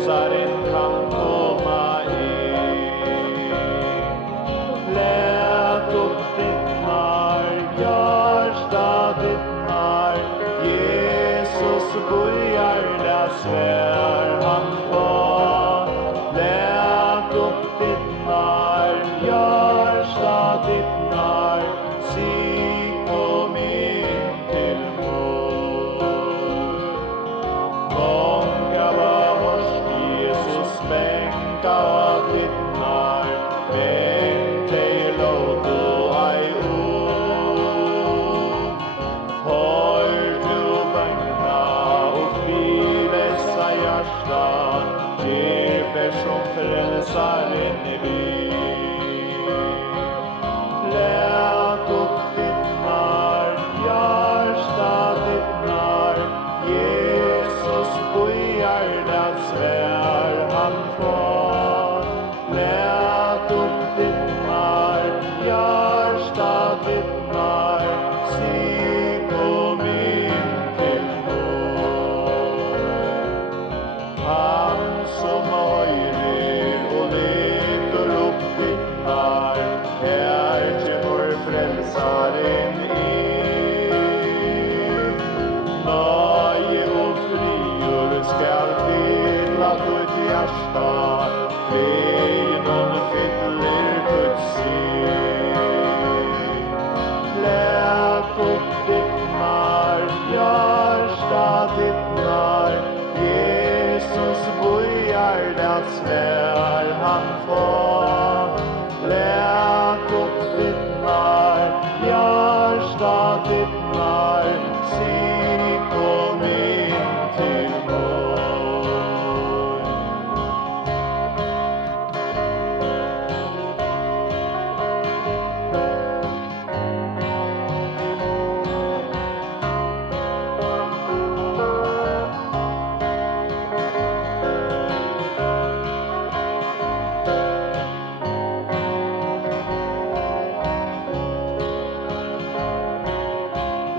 frälsaren kan komma in. Lät upp ditt när, hjärta ditt när, Jesus börjar där svär han kvar. Lät upp ditt när, hjärta ditt när, sig kom in till vår. Många var hos Jesus bänka av ditt när, men dig låt du ej hör du bönna och fridessa hjärtan, ger som frälsaren vid. Lät upp ditt när, hjärta ditt när, Jesus börjar där svär han kvar. Lät upp ditt när, hjärta ditt när, sig kom in till vår. Han som höjder och leker upp ditt när, här kommer frälsaren in. Nöje och frior skall fylla ditt hjärta, glädjen fyller Guds sitt. Lät upp ditt när, hjärta ditt när, Jesus börjar där svär han kvar. Lät upp ditt när, hjärta ditt när, sig kom in till vår.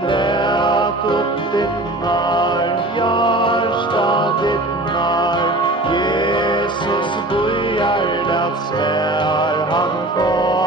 Lät upp ditt när, hjärta ditt när, Jesus börjar där svär han kvar.